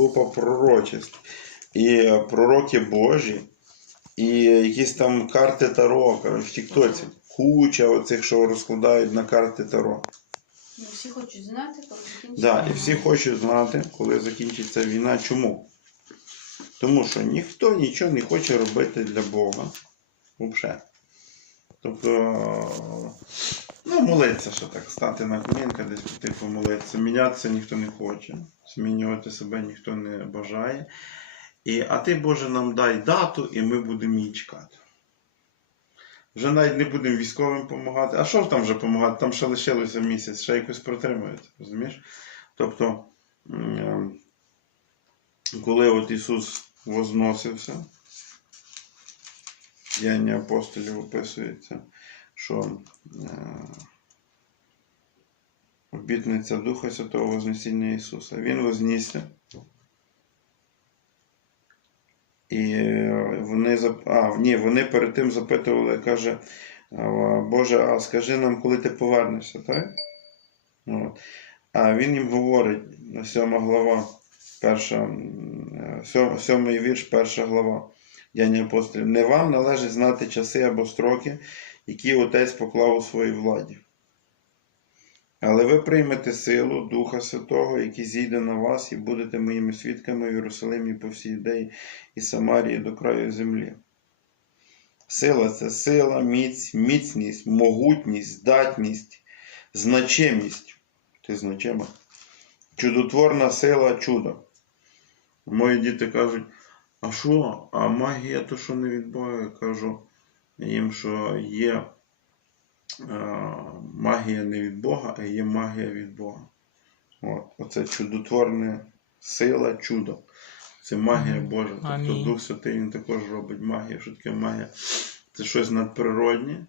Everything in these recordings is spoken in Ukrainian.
купа пророчеств. І пророки Божі, і якісь там карти Таро, коротше, в Тіктоці. Куча оцих, що розкладають на карти Таро. Ну, всі хочуть знати, коли закінчиться. Да, і всі хочуть знати, коли закінчиться війна. Чому? Тому що ніхто нічого не хоче робити для Бога. Взагалі. Тобто, ну, молитися, що так, стати на колінка, десь піти помолитися. Мінятися ніхто не хоче. Змінювати себе ніхто не бажає. І, а ти, Боже, нам дай дату, і ми будемо її чекати. Вже навіть не будемо військовим допомагати. А що ж там вже допомагати? Там ще лишилося місяць, ще якось протримується, розумієш? Тобто, коли от Ісус возносився, діяння апостолів описується, що е, обітниця Духа Святого Вознесіння Ісуса. Він вознісся. І вони а, ні, вони перед тим запитували, каже, Боже, а скажи нам, коли ти повернешся, так? От. А він їм говорить, сьома глава, перша, м, е, сьом- сьомий вірш, перша глава. Діяння апостолів. Не вам належить знати часи або строки, які Отець поклав у своїй владі. Але ви приймете силу Духа Святого, який зійде на вас, і будете моїми свідками в Єрусалимі по всій Юдеї і Самарії до краю землі. Сила це сила, міць, міцність, могутність, здатність, значимість. Ти значима. Чудотворна сила чудо. Мої діти кажуть, а що? А магія то що не від Бога? Я кажу їм, що є е, магія не від Бога, а є магія від Бога. От. Оце чудотворна сила, чудо. Це магія. Божа. Тобто. Дух Святий він також робить магію. Що таке магія? Це щось надприроднє,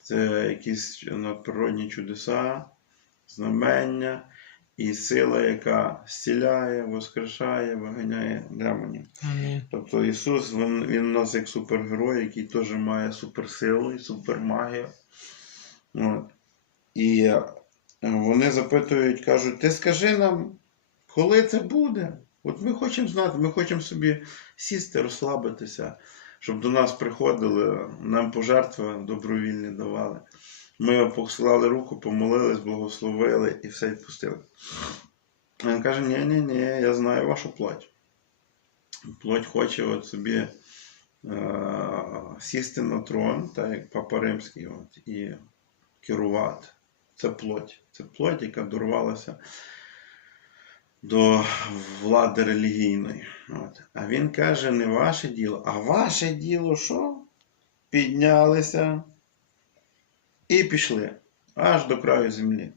це якісь надприродні чудеса, знамення і сила, яка зціляє, воскрешає, виганяє демонів. Амінь. Тобто Ісус, він, він у нас як супергерой, який теж має суперсилу і супермагію. От. І е, вони запитують, кажуть, ти скажи нам, коли це буде? От ми хочемо знати, ми хочемо собі сісти, розслабитися, щоб до нас приходили, нам пожертви добровільні давали. Ми поклали руку, помолились, благословили і все відпустили. Він каже: ні, ні, ні, я знаю вашу плоть. Плоть хоче от собі е- сісти на трон, так як Папа Римський, от, і керувати. Це плоть. Це плоть, яка дорвалася до влади релігійної. От. А він каже, не ваше діло, а ваше діло що? Піднялися і пішли аж до краю землі.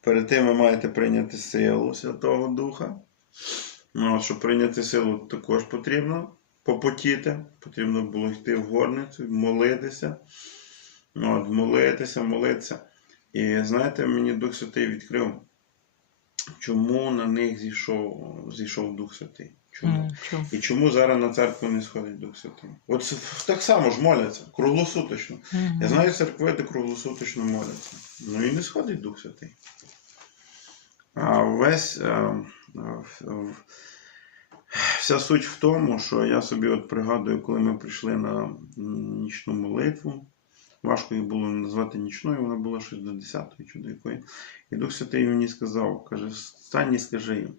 Перед тим ви маєте прийняти силу Святого Духа. Ну, щоб прийняти силу, також потрібно попотіти. Потрібно було йти в горницю, молитися. Ну, от, молитися, молитися. І знаєте, мені Дух Святий відкрив, чому на них зійшов, зійшов Дух Святий. Чому? Чу. І чому зараз на церкву не сходить Дух Святий? От так само ж моляться, круглосуточно. Мгм. Я знаю церкви, де круглосуточно моляться. Ну і не сходить Дух Святий. А весь е, е, вся суть в тому, що я собі от пригадую, коли ми прийшли на нічну молитву. Важко її було назвати нічною, вона була щось до 10-ї чи до якої. І Дух Святий мені сказав, каже, встань і скажи їм.